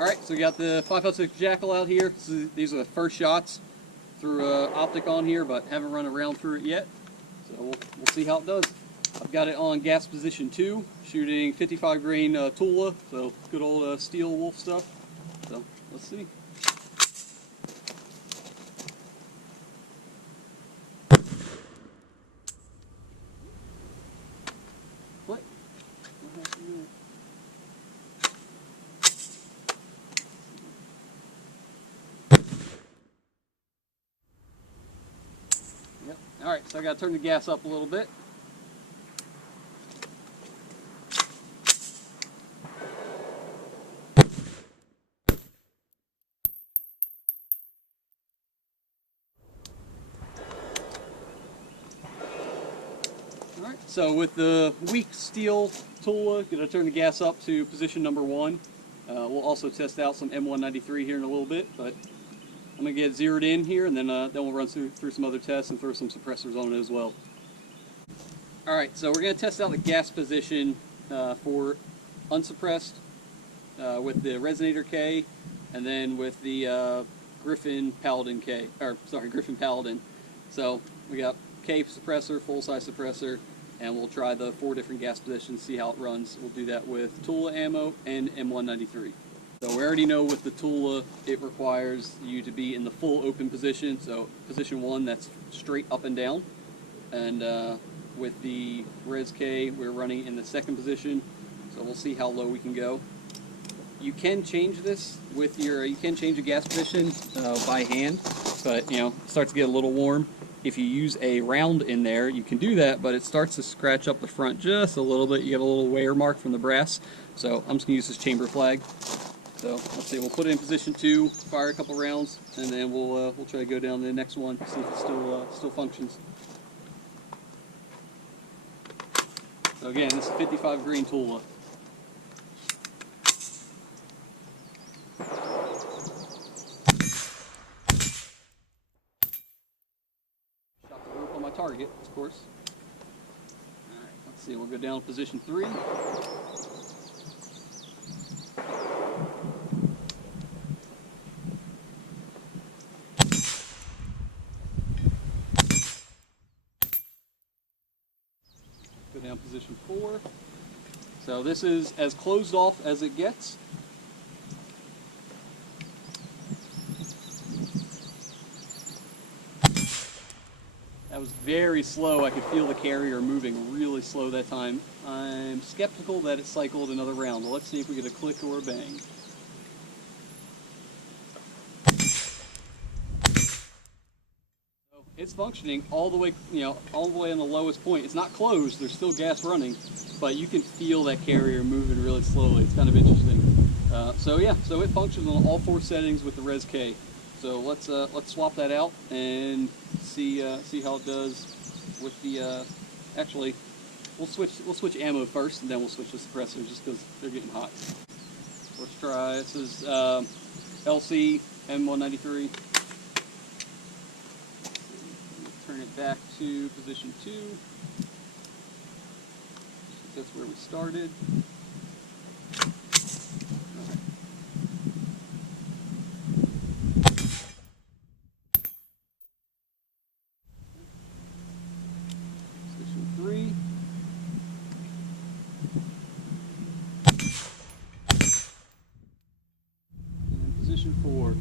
Alright, so we got the 556 JAKL out here. These are the first shots through optic on here, but haven't run around through it yet. So we'll see how it does. I've got it on gas position 2, shooting 55 grain Tula, so good old steel wolf stuff. So let's see. What? What happened there? Yep. Alright, so I got to turn the gas up a little bit. Alright, so with the weak steel Tula, going to turn the gas up to position number 1. We'll also test out some M193 here in a little bit, but I'm going to get zeroed in here, and then we'll run through some other tests and throw some suppressors on it as well. Alright, so we're going to test out the gas position for unsuppressed with the Resonator K, and then with the Griffin Paladin K, or sorry, Griffin Paladin. So we got K suppressor, full-size suppressor, and we'll try the 4 different gas positions, see how it runs. We'll do that with Tula ammo and M193. So we already know with the Tula, it requires you to be in the full open position. So position 1, that's straight up and down. And with the Res K, we're running in the 2nd position. So we'll see how low we can go. You can change this with your, you can change the gas position by hand, but it starts to get a little warm. If you use a round in there, you can do that, but it starts to scratch up the front just a little bit. You get a little wear mark from the brass. So I'm just gonna use this chamber flag. So let's see, we'll put it in position 2, fire a couple rounds, and then we'll try to go down to the next one, see if it still functions. So again, this is 55 grain Tula. Shot the rope on my target, of course. All right, let's see, we'll go down to position 3. Go down position 4. So this is as closed off as it gets. That was very slow. I could feel the carrier moving really slow that time. I'm skeptical that it cycled another round. Well, let's see if we get a click or a bang. It's functioning all the way, all the way on the lowest point. It's not closed, there's still gas running, but you can feel that carrier moving really slowly. It's kind of interesting. So yeah, so it functions on all 4 settings with the Res K. So let's swap that out and see how it does with the. Actually, we'll switch ammo first, and then we'll switch the suppressors just because they're getting hot. So let's try. This is LC M193. Turn it back to position 2. That's where we started. Right. Position 3. And position 4.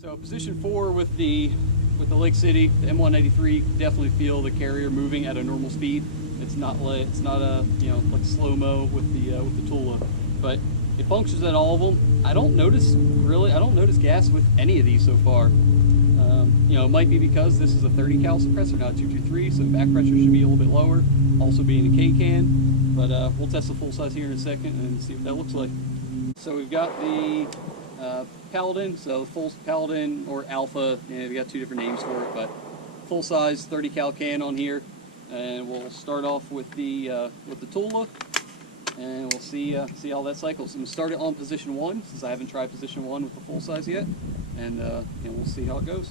So position 4 with the Lake City, the M193, definitely feel the carrier moving at a normal speed. It's not a like slow-mo with the Tula, but it functions at all of them. I don't notice gas with any of these so far. It might be because this is a 30 cal suppressor, not a 223, so back pressure should be a little bit lower. Also being a K can, but we'll test the full size here in a second and see what that looks like. So we've got the Paladin, so full Paladin or Alpha, we got 2 different names for it, but full size 30 cal can on here, and we'll start off with the Tula, and we'll see how that cycles. I'm gonna start it on position 1 since I haven't tried position 1 with the full size yet, and we'll see how it goes.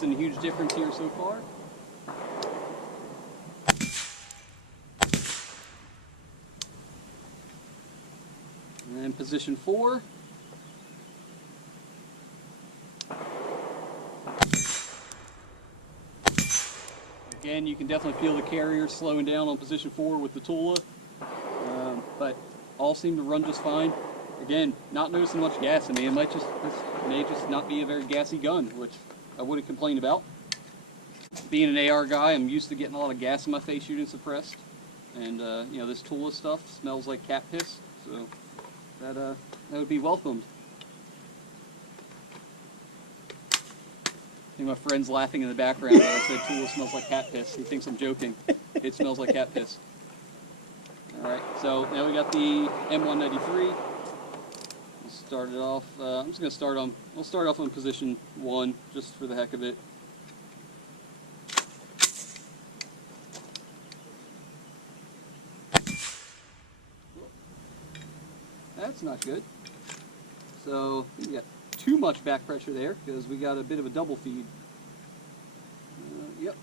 noticing a huge difference here so far. And then position 4. Again, you can definitely feel the carrier slowing down on position 4 with the Tula, but all seem to run just fine. Again, not noticing much gas in me. This may just not be a very gassy gun, which I wouldn't complain about. Being an AR guy, I'm used to getting a lot of gas in my face shooting suppressed, and you know, this Tula stuff smells like cat piss, so that would be welcomed. I think my friend's laughing in the background when I said Tula smells like cat piss. He thinks I'm joking. It smells like cat piss. Alright, so now we got the M193. We'll start it off. I'm just going to start on, we'll start off on position 1, just for the heck of it. That's not good. So we got too much back pressure there because we got a bit of a double feed. Yep.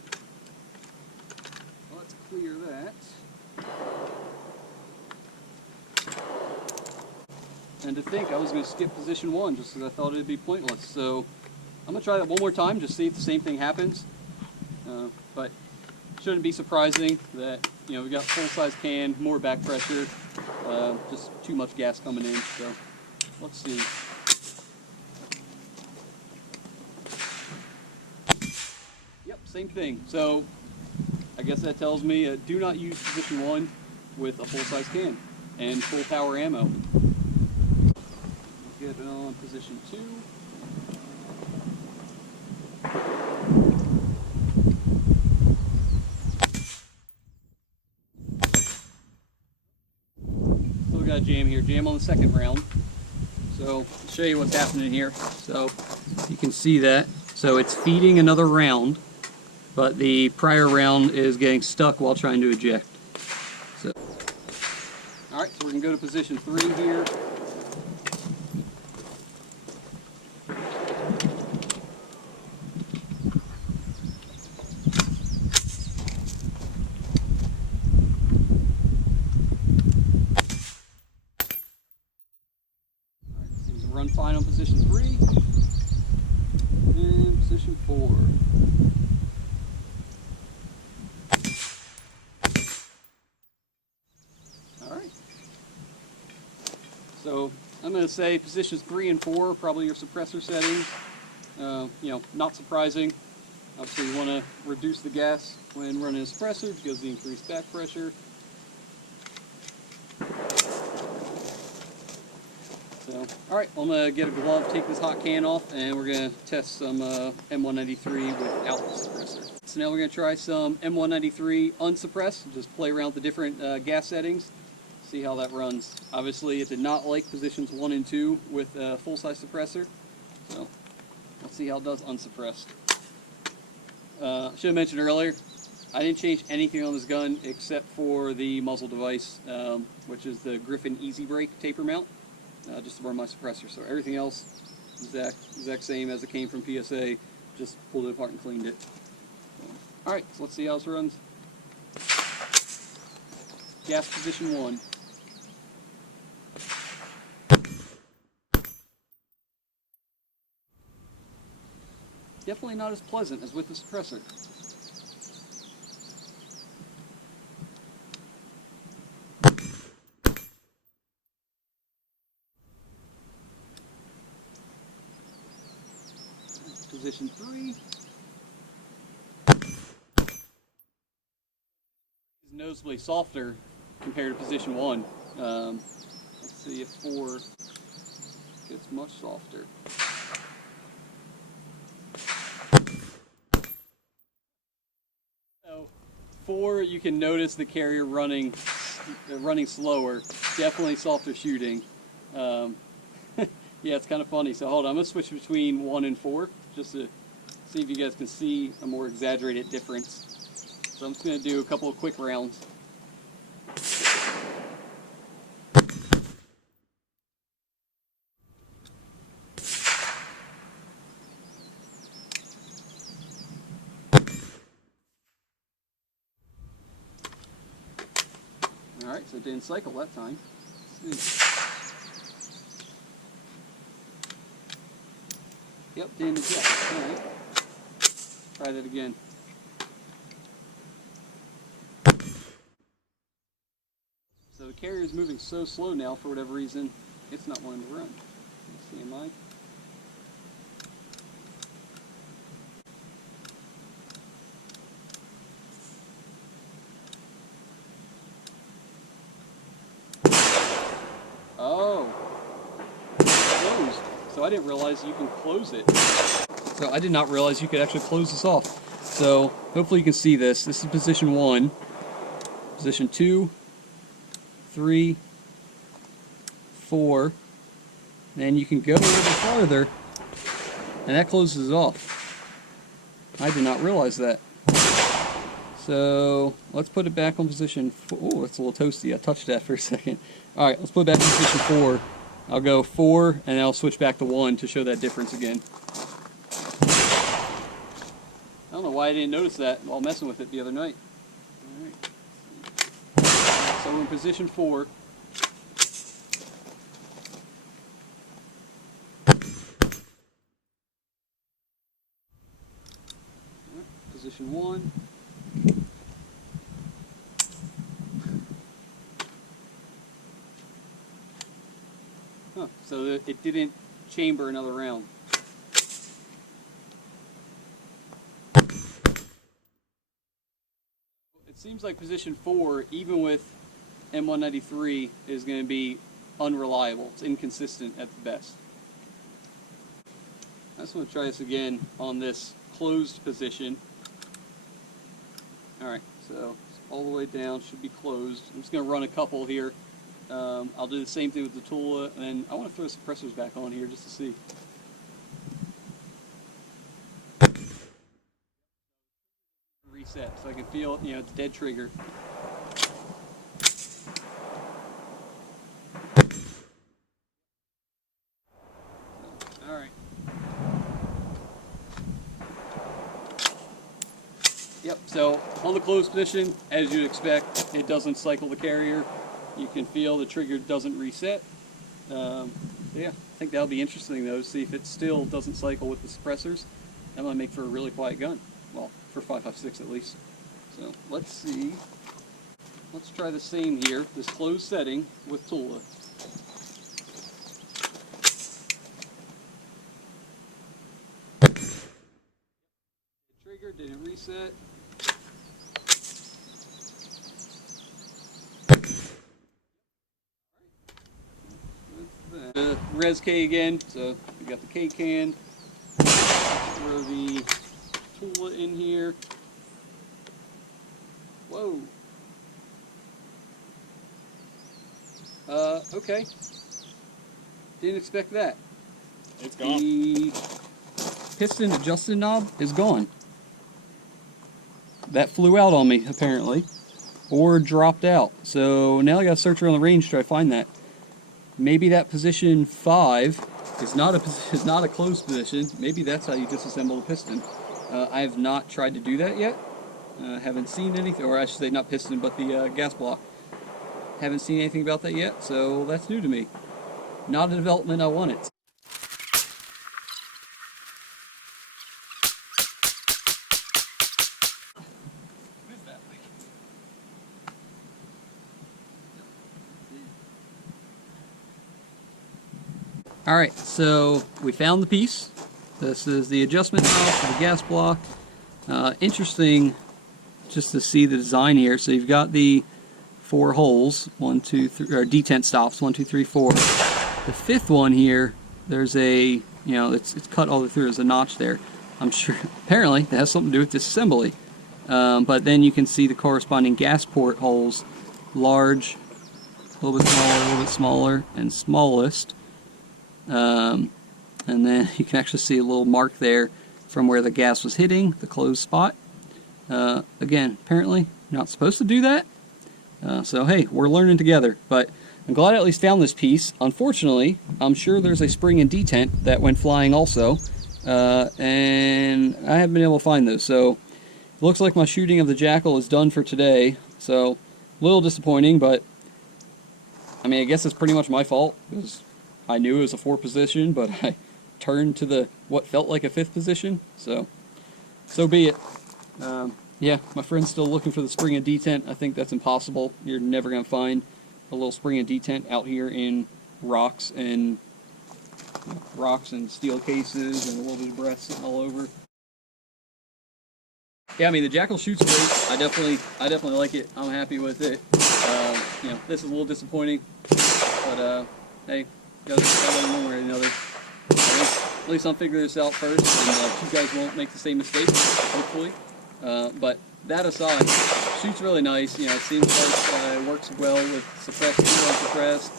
Let's clear that. And to think I was going to skip position 1 just because I thought it would be pointless. So I'm going to try that one more time, just see if the same thing happens. But shouldn't be surprising that, you know, we got full-size can, more back pressure, just too much gas coming in. So let's see. Yep, same thing. So I guess that tells me do not use position 1 with a full-size can and full power ammo. We'll get it on position 2. Still got a jam here. Jam on the second round. So I'll show you what's happening here. So you can see that. So it's feeding another round, but the prior round is getting stuck while trying to eject. So, all right, so we're gonna go to position 3 here. All right, seems to run fine on position 3. And position 4. So I'm going to say positions 3 and 4 are probably your suppressor settings. You know, not surprising. Obviously you want to reduce the gas when running a suppressor because of the increased back pressure. So, alright, I'm going to get a glove, take this hot can off, and we're going to test some M193 without the suppressor. So now we're going to try some M193 unsuppressed, just play around with the different gas settings. See how that runs. Obviously it did not like positions 1 and 2 with a full-size suppressor, so let's see how it does unsuppressed. Should have mentioned earlier, I didn't change anything on this gun except for the muzzle device, which is the Griffin Easy Brake taper mount, just to run my suppressor. So everything else, exact same as it came from PSA, just pulled it apart and cleaned it. Alright, so let's see how this runs. Gas position 1. Definitely not as pleasant as with the suppressor. Position 3. Is noticeably softer compared to position 1. Let's see if 4 gets much softer. So 4, you can notice the carrier running slower. Definitely softer shooting. Yeah, it's kind of funny. So hold on, I'm gonna switch between 1 and 4 just to see if you guys can see a more exaggerated difference. So I'm just gonna do a couple of quick rounds. Alright, so it didn't cycle that time. Yep, didn't eject. Alright. Try that again. So the carrier is moving so slow now for whatever reason, it's not wanting to run. CMI. Oh, closed. So I didn't realize you can close it. So I did not realize you could actually close this off. So hopefully you can see this. This is position 1, position 2, 3, 4. Then you can go a little bit farther, and that closes it off. I did not realize that. So let's put it back on position 4. Oh, it's a little toasty. I touched that for a second. All right, let's put it back in position 4. I'll go 4, and then I'll switch back to 1 to show that difference again. I don't know why I didn't notice that while messing with it the other night. All right. So we're in position 4. Position 1. Huh, so it didn't chamber another round. It seems like position 4, even with M193, is going to be unreliable. It's inconsistent at the best. I just want to try this again on this closed position. Alright, so all the way down should be closed. I'm just going to run a couple here. I'll do the same thing with the Tula, and then I want to throw suppressors back on here just to see. Reset, so I can feel, you know, it's dead trigger. Alright. Yep, so on the closed position, as you'd expect, it doesn't cycle the carrier. You can feel the trigger doesn't reset. So yeah, I think that'll be interesting though, to see if it still doesn't cycle with the suppressors. That might make for a really quiet gun. Well, for 5.56 at least. So let's see. Let's try the same here, this closed setting with Tula. The trigger didn't reset. Res K again, so we got the K can. Throw the Tula in here. Whoa. Okay. Didn't expect that. It's gone. The piston adjusting knob is gone. That flew out on me, apparently. Or dropped out. So now I gotta search around the range to try to find that. Maybe that position 5 is not a closed position. Maybe that's how you disassemble the piston. I have not tried to do that yet. Haven't seen anything, or I should say not piston, but the gas block. Haven't seen anything about that yet, so that's new to me. Not a development I wanted. Alright, so we found the piece. This is the adjustment knob for the gas block. Interesting just to see the design here. So you've got the 4 holes, 1, 2, 3, or detent stops, 1, 2, 3, 4. The 5th one here, there's a, you know, it's cut all the way through. There's a notch there. I'm sure, apparently, that has something to do with disassembly. But then you can see the corresponding gas port holes, large, a little bit smaller, and smallest. And then you can actually see a little mark there from where the gas was hitting the closed spot. Again, apparently not supposed to do that. So hey, we're learning together. But I'm glad I at least found this piece. Unfortunately, I'm sure there's a spring and detent that went flying also. And I haven't been able to find those. So it looks like my shooting of the JAKL is done for today. So a little disappointing, but I mean, I guess it's pretty much my fault, because I knew it was a 4th position, but I turned to the what felt like a 5th position, so be it. Yeah, my friend's still looking for the spring and detent. I think that's impossible. You're never going to find a little spring and detent out here in rocks and steel cases and a little bit of breath sitting all over. Yeah, I mean, the JAKL shoots great. I definitely like it. I'm happy with it. You know, this is a little disappointing, but hey, gotta learn one way or another. At least I'll figure this out first, and you guys won't make the same mistakes, hopefully. But that aside, shoots really nice. You know, it seems like it works well with suppressed, unsuppressed.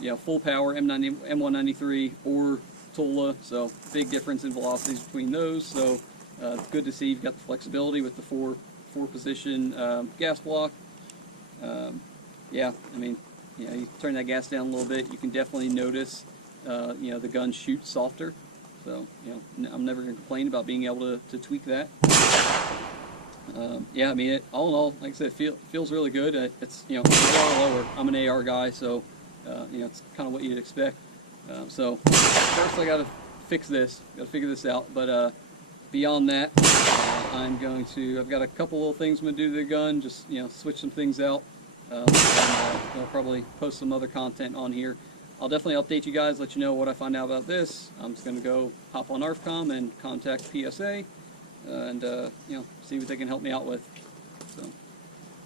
You know, full power M193 or Tula. So big difference in velocities between those. So it's good to see you've got the flexibility with the four position gas block. Yeah, I mean, you know, you turn that gas down a little bit, you can definitely notice, you know, the gun shoots softer. So, you know, I'm never going to complain about being able to tweak that. Yeah, I mean, all in all, like I said, feels really good. It's, you know, lower. I'm an AR guy, so, you know, it's kind of what you'd expect. So, first I got to fix this, got to figure this out. But beyond that, I've got a couple little things I'm going to do to the gun, just, you know, switch some things out. And I'll probably post some other content on here. I'll definitely update you guys, let you know what I find out about this. I'm just going to go hop on ARFCOM and contact PSA and, you know, see what they can help me out with. So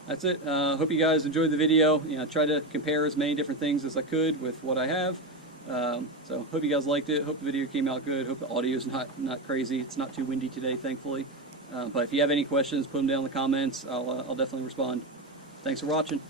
that's it. Hope you guys enjoyed the video. You know, I tried to compare as many different things as I could with what I have. So hope you guys liked it. Hope the video came out good. Hope the audio is not crazy. It's not too windy today, thankfully. But if you have any questions, put them down in the comments. I'll definitely respond. Thanks for watching.